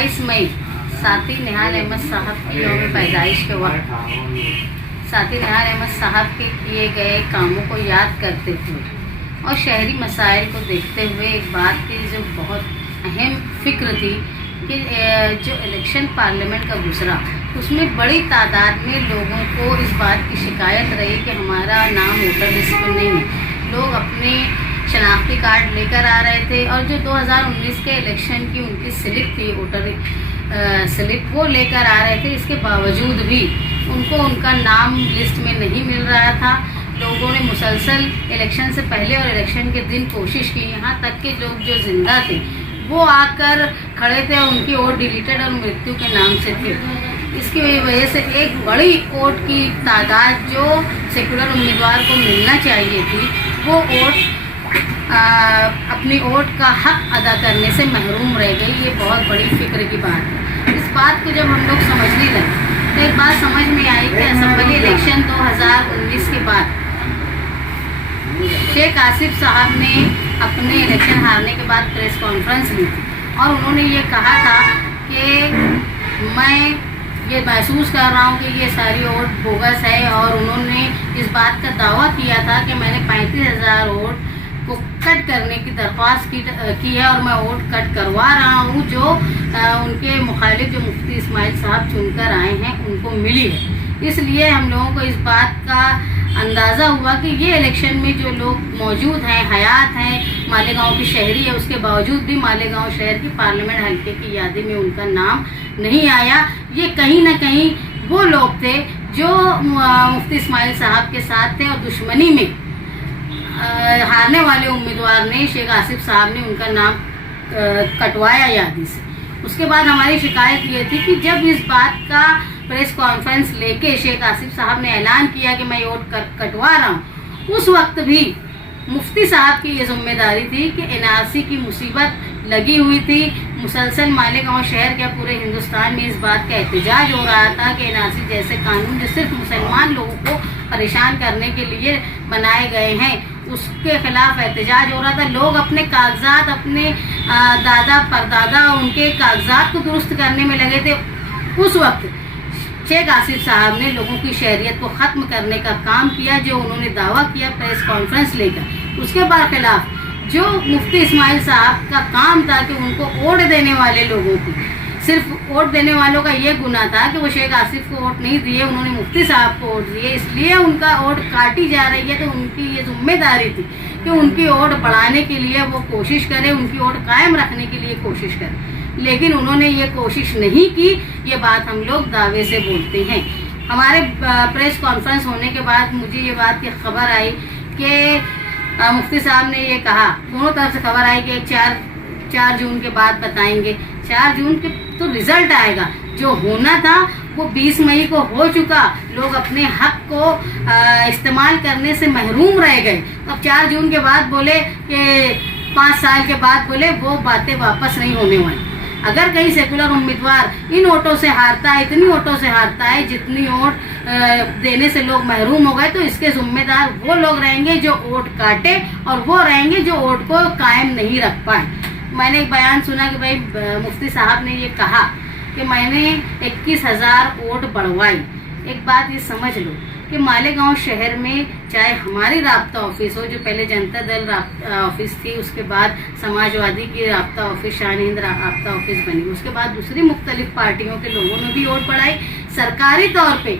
22 मई साथी निहाल अहमद साहब की यौम पैदाइश के वक्त साथी निहाल अहमद साहब के किए गए कामों को याद करते हुए और शहरी मसाइल को देखते हुए एक बात की जो बहुत अहम फिक्र थी कि जो इलेक्शन पार्लियामेंट का गुजरा उसमें बड़ी तादाद में लोगों को इस बात की शिकायत रही कि हमारा नाम वोटर लिस्ट में नहीं है। लोग अपने शनाख्ती कार्ड लेकर आ रहे थे और जो 2019 के इलेक्शन की उनकी स्लिप थी वोटर स्लिप वो लेकर आ रहे थे। इसके बावजूद भी उनको उनका नाम लिस्ट में नहीं मिल रहा था। लोगों ने मुसलसल इलेक्शन से पहले और इलेक्शन के दिन कोशिश की, यहाँ तक कि लोग जो जिंदा थे वो आकर खड़े थे, उनकी वोट डिलीटेड और मृत्यु के नाम से थे। इसकी वजह से एक बड़ी वोट की तादाद जो सेकुलर उम्मीदवार को मिलना चाहिए थी वो वोट अपनी वोट का हक अदा करने से महरूम रह गई। ये बहुत बड़ी फिक्र की बात है। इस बात को जब हम लोग समझने लगे तो एक बात समझ में आई कि असेंबली इलेक्शन 2019 के बाद शेख आसिफ साहब ने अपने इलेक्शन हारने के बाद प्रेस कॉन्फ्रेंस ली थी और उन्होंने ये कहा था कि मैं ये महसूस कर रहा हूँ कि ये सारी वोट बोगस है और उन्होंने इस बात का दावा किया था कि मैंने 35,000 वोट को कट करने की दरख्वास्त की है और मैं वोट कट करवा रहा हूँ जो उनके मुखालिफ जो मुफ्ती इस्माइल साहब चुनकर आए हैं उनको मिली है। इसलिए हम लोगों को इस बात का अंदाज़ा हुआ कि ये इलेक्शन में जो लोग मौजूद हैं, हयात हैं, मालेगांव की शहरी है, उसके बावजूद भी मालेगांव शहर की पार्लियामेंट हल्के की यादी में उनका नाम नहीं आया। ये कहीं ना कहीं वो लोग थे जो मुफ्ती इस्माइल साहब के साथ थे और दुश्मनी में हारने वाले उम्मीदवार ने शेख आसिफ साहब ने उनका नाम कटवाया यादी से। उसके बाद हमारी शिकायत ये थी कि जब इस बात का प्रेस कॉन्फ्रेंस लेके शेख आसिफ साहब ने ऐलान किया कि मैं वोट कटवा रहा हूँ, उस वक्त भी मुफ्ती साहब की ये जिम्मेदारी थी कि एनआरसी की मुसीबत लगी हुई थी। मुसलसल मालेगांव शहर क्या पूरे हिंदुस्तान में इस बात का एहतजाज हो रहा था कि एनआरसी जैसे कानून जो सिर्फ मुसलमान लोगों को परेशान करने के लिए बनाए गए हैं उसके खिलाफ एहतजाज हो रहा था। लोग अपने कागजात, अपने दादा परदादा उनके कागजात को दुरुस्त करने में लगे थे। उस वक्त शेख आसिफ साहब ने लोगों की शहरियत को ख़त्म करने का काम किया जो उन्होंने दावा किया प्रेस कॉन्फ्रेंस लेकर। उसके बाद खिलाफ जो मुफ्ती इस्माइल साहब का काम था कि उनको वोट देने वाले लोगों को, सिर्फ वोट देने वालों का ये गुनाह था कि वो शेख आसिफ को वोट नहीं दिए, उन्होंने मुफ्ती साहब को वोट दिए, इसलिए उनका वोट काटी जा रही है। तो उनकी ये जिम्मेदारी थी कि उनकी वोट बढ़ाने के लिए वो कोशिश करें, उनकी वोट कायम रखने के लिए कोशिश करें, लेकिन उन्होंने ये कोशिश नहीं की। ये बात हम लोग दावे से बोलते हैं। हमारे प्रेस कॉन्फ्रेंस होने के बाद मुझे ये बात की खबर आई कि मुफ्ती साहब ने ये कहा, दोनों तरफ से खबर आई कि 4 जून के बाद बताएंगे। 4 जून के तो रिजल्ट आएगा, जो होना था वो 20 मई को हो चुका। लोग अपने हक को इस्तेमाल करने से महरूम रह गए। अब 4 जून के बाद बोले कि 5 साल के बाद बोले वो बातें वापस नहीं होने वाली। अगर कहीं सेकुलर उम्मीदवार इन वोटों से हारता है, इतनी वोटों से हारता है जितनी वोट देने से लोग महरूम हो गए, तो इसके जिम्मेदार वो लोग रहेंगे जो वोट काटे और वो रहेंगे जो वोट को कायम नहीं रख पाए। मैंने एक बयान सुना कि भाई मुफ्ती साहब ने ये कहा कि मैंने 21,000 वोट बढ़वाई। एक बात ये समझ लो कि मालेगांव शहर में चाहे हमारी राब्ता ऑफिस हो, जो पहले जनता दल ऑफिस थी, उसके बाद समाजवादी की राब्ता ऑफिस, शान हिंद राब्ता ऑफिस बनी, उसके बाद दूसरी मुख्तलिफ पार्टियों के लोगों ने भी वोट बढ़ाई। सरकारी तौर पे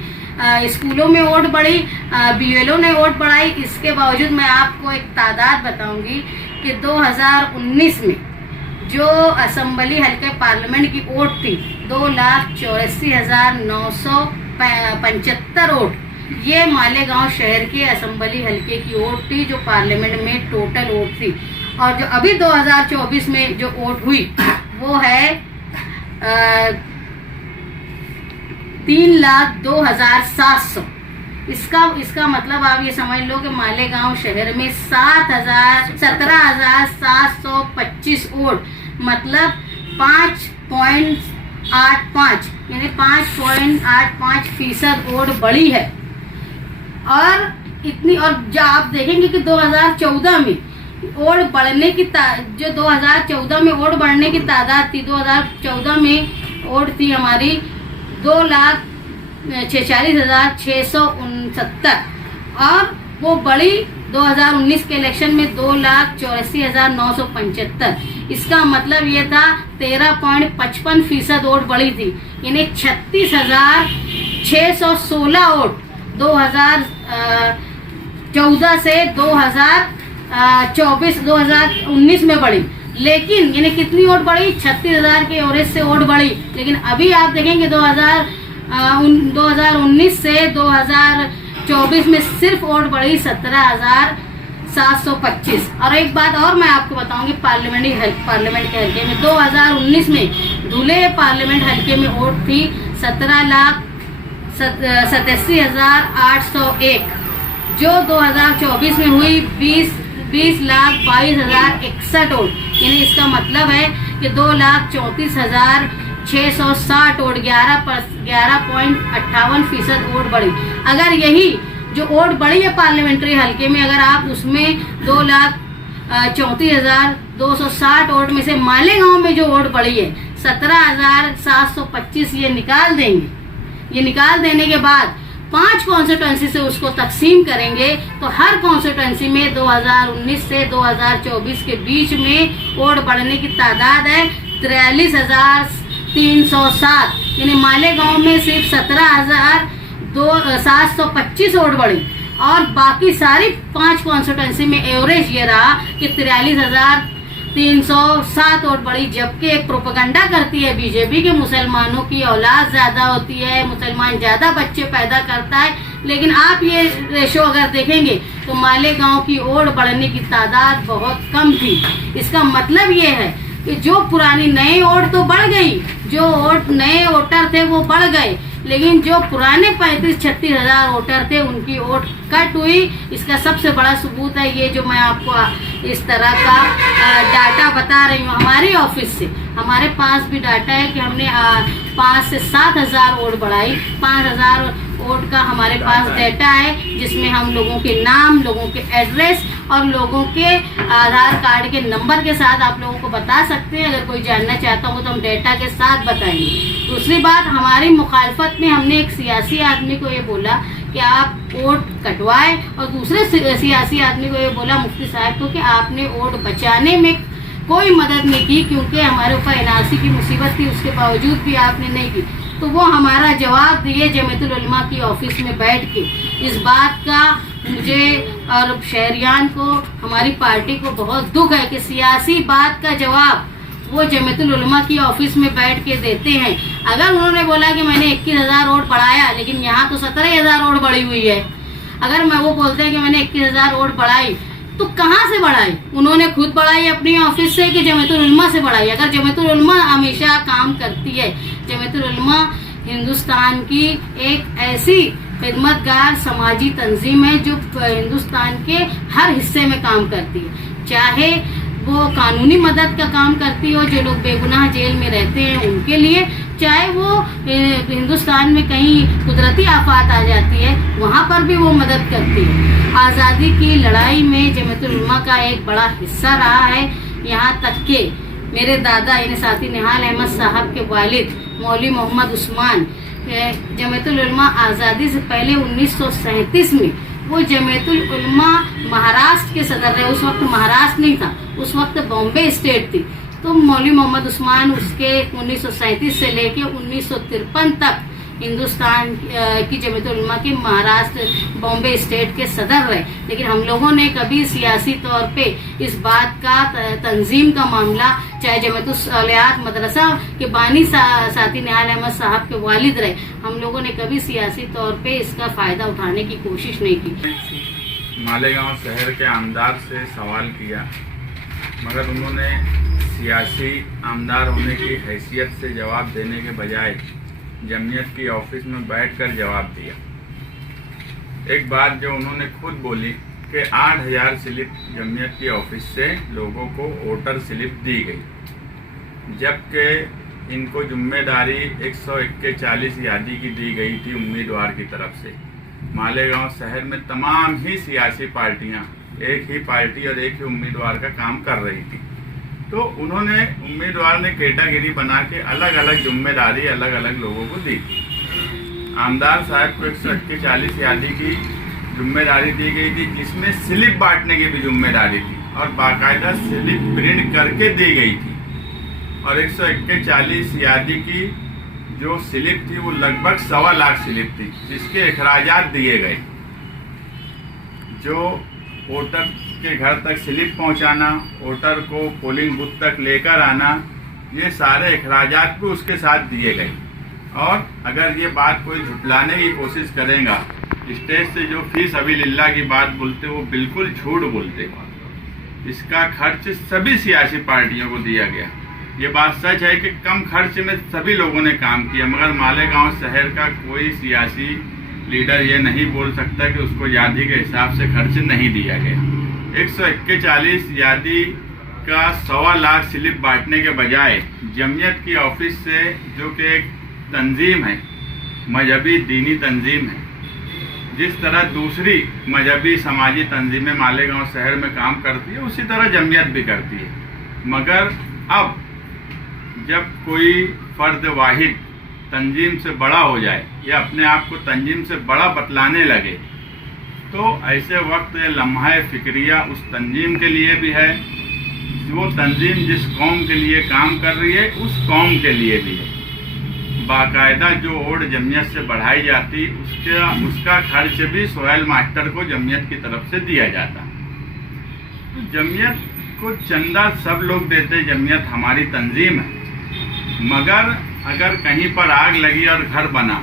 स्कूलों में वोट बढ़ी, बीएलओ ने वोट बढ़ाई। इसके बावजूद मैं आपको एक तादाद बताऊंगी कि 2019 में जो असेंबली हल्के पार्लियामेंट की वोट थी 2,84,975 वोट, ये मालेगांव शहर के असेंबली हल्के की वोट थी जो पार्लियामेंट में टोटल वोट थी। और जो अभी 2024 में जो वोट हुई वो है 3,02,700। इसका मतलब आप ये समझ लो कि मालेगांव शहर में 17,725 वोट, मतलब 5.85 यानी 5.85% वोट बढ़ी है। और इतनी, और जब आप देखेंगे कि 2014 में वोट बढ़ने की जो 2014 में वोट बढ़ने की तादाद थी, 2014 में वोट थी हमारी 2,46,669 और वो बढ़ी 2019 के इलेक्शन में 2,84,975। इसका मतलब ये था 13.55% वोट बढ़ी थी, यानी 36,616 वोट 2014 से 2019 में बढ़ी। लेकिन यानी कितनी वोट बढ़ी? 36,000 के एवरेज से वोट बढ़ी। लेकिन अभी आप देखेंगे 2019 से 2024 में सिर्फ वोट बढ़ी 17,725। और एक बात और मैं आपको बताऊंगी, पार्लियामेंट के हल्के में 2019 में धुले पार्लियामेंट हल्के में वोट थी 17,87,801, जो 2024 में हुई 20,22,061 वोट। यानी इसका मतलब है कि 2,34,660 वोट 11.58% वोट बढ़ी। अगर यही जो वोट बढ़ी है पार्लियामेंट्री हल्के में, अगर आप उसमें 2,34,260 वोट में से मालेगांव में जो वोट बढ़ी है 17,725 ये निकाल देंगे, ये निकाल देने के बाद 5 कॉन्स्टिट्यूएंसी से उसको तकसीम करेंगे तो हर कॉन्स्टिट्यूएंसी में 2019 से 2024 के बीच में वोट बढ़ने की तादाद है 43,307। यानी मालेगांव में सिर्फ 17,725 वोट बढ़ी और बाकी सारी 5 कॉन्स्टिट्यूएंसी में एवरेज ये रहा कि 43,307 वोट बढ़ी। जबकि एक प्रोपेगेंडा करती है बीजेपी के मुसलमानों की औलाद ज्यादा होती है, मुसलमान ज्यादा बच्चे पैदा करता है, लेकिन आप ये रेशो अगर देखेंगे तो मालेगांव की वोट बढ़ने की तादाद बहुत कम थी। इसका मतलब ये है कि जो पुरानी नई वोट तो बढ़ गई, जो वोट नए वोटर थे वो बढ़ गए, लेकिन जो पुराने 35-36 हजार वोटर थे उनकी वोट कट हुई। इसका सबसे बड़ा सबूत है ये जो मैं आपको इस तरह का डाटा बता रही हूँ हमारे ऑफिस से। हमारे पास भी डाटा है कि हमने 5 से 7 हजार वोट बढ़ाई। 5,000 वोट का हमारे पास डाटा है जिसमें हम लोगों के नाम, लोगों के एड्रेस और लोगों के आधार कार्ड के नंबर के साथ आप लोगों को बता सकते हैं। अगर कोई जानना चाहता हो तो हम डेटा के साथ बताएंगे। दूसरी बात, हमारी मुखालफत में हमने एक सियासी आदमी को ये बोला कि आप वोट कटवाए और दूसरे सियासी आदमी को ये बोला, मुफ्ती साहब को, कि आपने वोट बचाने में कोई मदद नहीं की क्योंकि हमारे ऊपर एनआरसी की मुसीबत थी, उसके बावजूद भी आपने नहीं की। तो वो हमारा जवाब दिए जमीयतुल उलमा की ऑफिस में बैठ के। इस बात का मुझे और शहरियान को, हमारी पार्टी को बहुत दुख है कि सियासी बात का जवाब वो जमीयतुल उलमा की ऑफिस में बैठ के देते हैं। अगर उन्होंने बोला कि मैंने 21,000 वोट बढ़ाया, लेकिन यहाँ तो 17,000 वोट बढ़ी हुई है, अगर मैं वो बोलते हैं कि मैंने 21,000 वोट बढ़ाई, तो कहाँ से बढ़ाई? उन्होंने खुद बढ़ाई अपनी ऑफिस से कि जमीयतुल उलमा से बढ़ाई? अगर जमीयतुल उलमा हमेशा काम करती है, जमीयतुल उलमा हिंदुस्तान की एक ऐसी खिदमतगार समाजी तंजीम है जो हिंदुस्तान के हर हिस्से में काम करती है, चाहे वो कानूनी मदद का काम करती हो, जो लोग बेगुनाह जेल में रहते हैं उनके लिए, चाहे वो हिंदुस्तान में कहीं कुदरती आफत आ जाती है वहाँ पर भी वो मदद करती है। आज़ादी की लड़ाई में जमीयतुल उलमा का एक बड़ा हिस्सा रहा है। यहाँ तक के मेरे दादा यानी साथी निहाल अहमद साहब के वालिद मौलवी मोहम्मद उस्मान जमीयतुल उलमा आज़ादी से पहले 1937 में वो जमीयतुल उलमा महाराष्ट्र के सदर रहे। उस वक्त महाराष्ट्र नहीं था, उस वक्त बॉम्बे स्टेट थी। तो मौलवी मोहम्मद उस्मान उसके 1937 से लेके 1953 तक हिंदुस्तान की जमीयतुल उलमा के महाराष्ट्र बॉम्बे स्टेट के सदर रहे। लेकिन हम लोगों ने कभी सियासी तौर पे इस बात का तंजीम का मामला, चाहे जमीयतुल सलाहत मदरसा के बानी साथी निहाल अहमद साहब के वालिद रहे, हम लोगों ने कभी सियासी तौर पे इसका फायदा उठाने की कोशिश नहीं की। मालेगांव शहर के आमदार से सवाल किया, मगर उन्होंने सियासी आमदार होने की हैसियत से जवाब देने के बजाय जमीयत की ऑफिस में बैठकर जवाब दिया। एक बात जो उन्होंने खुद बोली कि 8,000 स्लिप जमीयत की ऑफिस से लोगों को वोटर स्लिप दी गई, जबकि इनको जिम्मेदारी 141 यादी की दी गई थी उम्मीदवार की तरफ से। मालेगांव शहर में तमाम ही सियासी पार्टियां एक ही पार्टी और एक ही उम्मीदवार का काम कर रही थी। तो उन्होंने उम्मीदवार ने कैटेगरी बना के अलग अलग जिम्मेदारी अलग अलग लोगों को दी। आमदार साहब को 141 यादी की जिम्मेदारी दी गई थी, जिसमें स्लिप बांटने की भी जिम्मेदारी थी और बाकायदा स्लिप प्रिंट करके दी गई थी। और 141 यादी की जो स्लिप थी वो लगभग 1.25 लाख स्लिप थी, जिसके अखराजात दिए गए। जो वोटर के घर तक स्लिप पहुंचाना, वोटर को पोलिंग बूथ तक लेकर आना, ये सारे अखराजात भी उसके साथ दिए गए। और अगर ये बात कोई झुटलाने की कोशिश करेगा, स्टेज से जो फीस अभी लिल्ला की बात बोलते वो बिल्कुल झूठ बोलते। इसका खर्च सभी सियासी पार्टियों को दिया गया। ये बात सच है कि कम खर्च में सभी लोगों ने काम किया, मगर मालेगांव शहर का कोई सियासी लीडर ये नहीं बोल सकता कि उसको यादी के हिसाब से खर्च नहीं दिया गया। 141 यादी का 1.25 लाख स्लिप बांटने के बजाय जमीयत की ऑफिस से, जो कि एक तंजीम है, मजहबी दीनी तंजीम है, जिस तरह दूसरी मजहबी समाजी तंजीमें मालेगांव शहर में काम करती है, उसी तरह जमीयत भी करती है। मगर अब जब कोई फर्द वाहिद तंजीम से बड़ा हो जाए या अपने आप को तंजीम से बड़ा बतलाने लगे, तो ऐसे वक्त ये लम्हा फिक्रिया उस तंजीम के लिए भी है, वो तंजीम जिस कौम के लिए काम कर रही है उस कौम के लिए भी है। बाकायदा जो ओड जमीयत से बढ़ाई जाती उसका खर्च भी सोहेल मास्टर को जमीयत की तरफ से दिया जाता। तो जमीयत को चंदा सब लोग देते, जमीयत हमारी तंजीम है। मगर अगर कहीं पर आग लगी और घर बना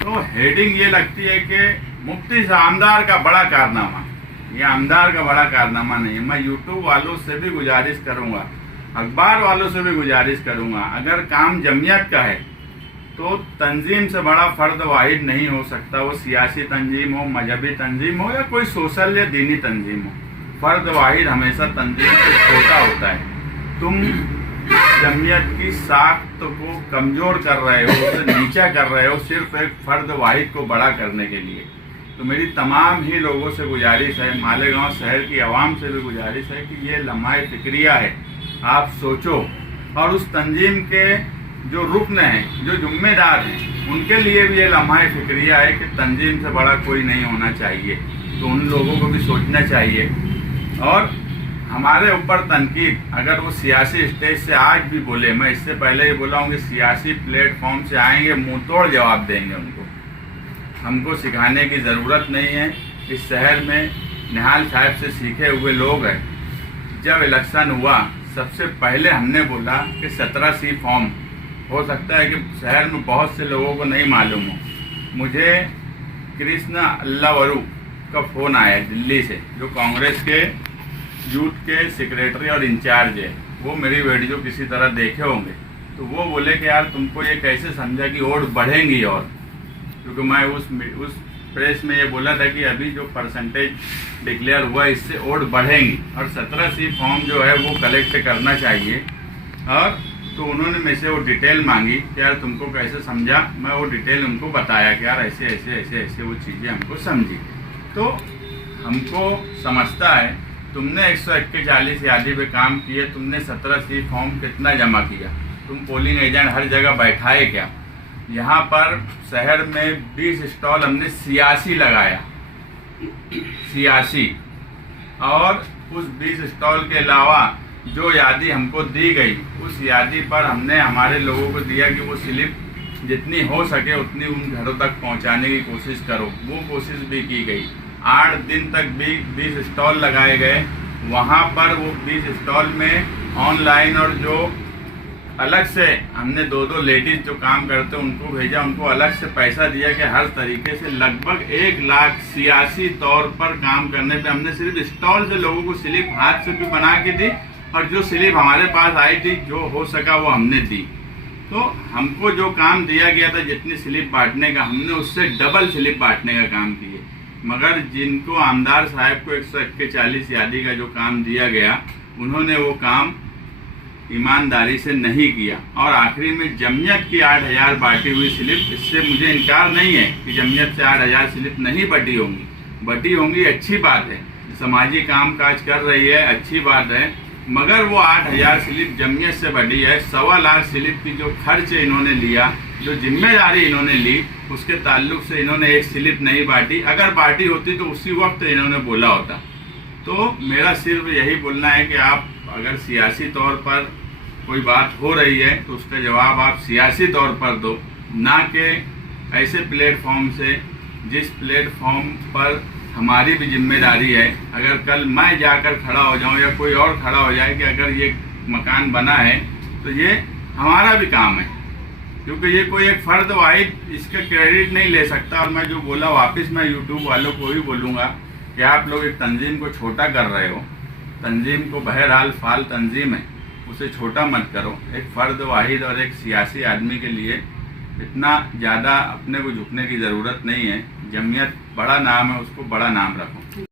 तो हेडिंग ये लगती है कि मुफ्ती से आमदार का बड़ा कारनामा। ये आमदार का बड़ा कारनामा नहीं है। मैं यूट्यूब वालों से भी गुजारिश करूंगा, अखबार वालों से भी गुजारिश करूंगा, अगर काम जमीयत का है तो तंजीम से बड़ा फर्द वाहिद नहीं हो सकता। वो सियासी तंजीम हो, मजहबी तंजीम हो या कोई सोशल या दीनी तंजीम हो, फर्द वाहिद हमेशा तंजीम से छोटा होता है। तुम जमीयत की साख्त को कमजोर कर रहे हो, उसे नीचा कर रहे हो, सिर्फ एक फर्द वाहिद को बड़ा करने के लिए। तो मेरी तमाम ही लोगों से गुजारिश है, मालेगांव शहर की आवाम से भी गुजारिश है कि ये लम्हा फिक्रिया है, आप सोचो। और उस तंजीम के जो रुकन हैं, जो जिम्मेदार हैं, उनके लिए भी ये लम्हा फिक्रिया है कि तंजीम से बड़ा कोई नहीं होना चाहिए। तो उन लोगों को भी सोचना चाहिए। और हमारे ऊपर तनकीद अगर वो सियासी स्टेज से आज भी बोले, मैं इससे पहले ही बोला हूँ कि सियासी प्लेटफॉर्म से आएंगे, मुंह तोड़ जवाब देंगे उनको। हमको सिखाने की ज़रूरत नहीं है। इस शहर में निहाल साहब से सीखे हुए लोग हैं। जब इलेक्शन हुआ सबसे पहले हमने बोला कि 17 सी फॉर्म, हो सकता है कि शहर में बहुत से लोगों को नहीं मालूम हो। मुझे कृष्ण अल्लावरू का फ़ोन आया दिल्ली से, जो कांग्रेस के यूथ के सेक्रेटरी और इंचार्ज है। वो मेरी वीडियो किसी तरह देखे होंगे, तो वो बोले कि यार तुमको ये कैसे समझा कि वोट बढ़ेंगी। और क्योंकि मैं उस प्रेस में ये बोला था कि अभी जो परसेंटेज डिक्लेयर हुआ इससे वोट बढ़ेंगी और 17 सी फॉर्म जो है वो कलेक्ट करना चाहिए। और तो उन्होंने मेरे से वो डिटेल मांगी कि यार तुमको कैसे समझा। मैं वो डिटेल उनको बताया कि यार ऐसे ऐसे ऐसे ऐसे वो चीज़ें हमको समझी। तो हमको समझता है तुमने 141 यादी पे काम किए, तुमने 17 सी फॉर्म कितना जमा किया, तुम पोलिंग एजेंट हर जगह बैठाए क्या। यहाँ पर शहर में 20 स्टॉल हमने सियासी लगाया, सियासी। और उस 20 स्टॉल के अलावा जो यादी हमको दी गई, उस यादी पर हमने हमारे लोगों को दिया कि वो स्लिप जितनी हो सके उतनी उन घरों तक पहुंचाने की कोशिश करो। वो कोशिश भी की गई। 8 दिन तक भी 20 स्टॉल लगाए गए। वहाँ पर वो 20 स्टॉल में ऑनलाइन और जो अलग से हमने 2-2 लेडीज जो काम करते उनको भेजा, उनको अलग से पैसा दिया कि हर तरीके से लगभग 1 लाख सियासी तौर पर काम करने पे हमने सिर्फ स्टॉल से लोगों को स्लिप हाथ से भी बना के दी और जो स्लिप हमारे पास आई थी जो हो सका वो हमने दी। तो हमको जो काम दिया गया था जितनी स्लिप बांटने का, हमने उससे डबल स्लिप बांटने का काम किए। मगर जिनको आमदार साहब को 141 यादी का जो काम दिया गया, उन्होंने वो काम ईमानदारी से नहीं किया। और आखिरी में जमीयत की 8000 बांटी हुई स्लिप, इससे मुझे इनकार नहीं है कि जमीयत से 8000 स्लिप नहीं बटी होंगी, अच्छी बात है। समाजी काम काज कर रही है, अच्छी बात है, मगर वो 8,000 स्लिप जमीयत से बढ़ी है। 1.25 लाख स्लिप की जो खर्च इन्होंने लिया, जो जिम्मेदारी इन्होंने ली, उसके ताल्लुक से इन्होंने एक स्लिप नहीं बांटी। अगर बांटी होती तो उसी वक्त इन्होंने बोला होता। तो मेरा सिर्फ यही बोलना है कि आप अगर सियासी तौर पर कोई बात हो रही है तो उसका जवाब आप सियासी तौर पर दो, ना कि ऐसे प्लेटफॉर्म से जिस प्लेटफॉर्म पर हमारी भी जिम्मेदारी है। अगर कल मैं जाकर खड़ा हो जाऊं या कोई और खड़ा हो जाए कि अगर ये मकान बना है तो ये हमारा भी काम है, क्योंकि ये कोई एक फर्द वाहिद इसका क्रेडिट नहीं ले सकता। और मैं जो बोला वापस मैं यूट्यूब वालों को ही बोलूँगा कि आप लोग एक तंजीम को छोटा कर रहे हो। तंजीम को बहरहाल फाल तंजीम है, उसे छोटा मत करो। एक फ़र्द वाहिद और एक सियासी आदमी के लिए इतना ज़्यादा अपने को झुकने की ज़रूरत नहीं है। जमीयत बड़ा नाम है, उसको बड़ा नाम रखो।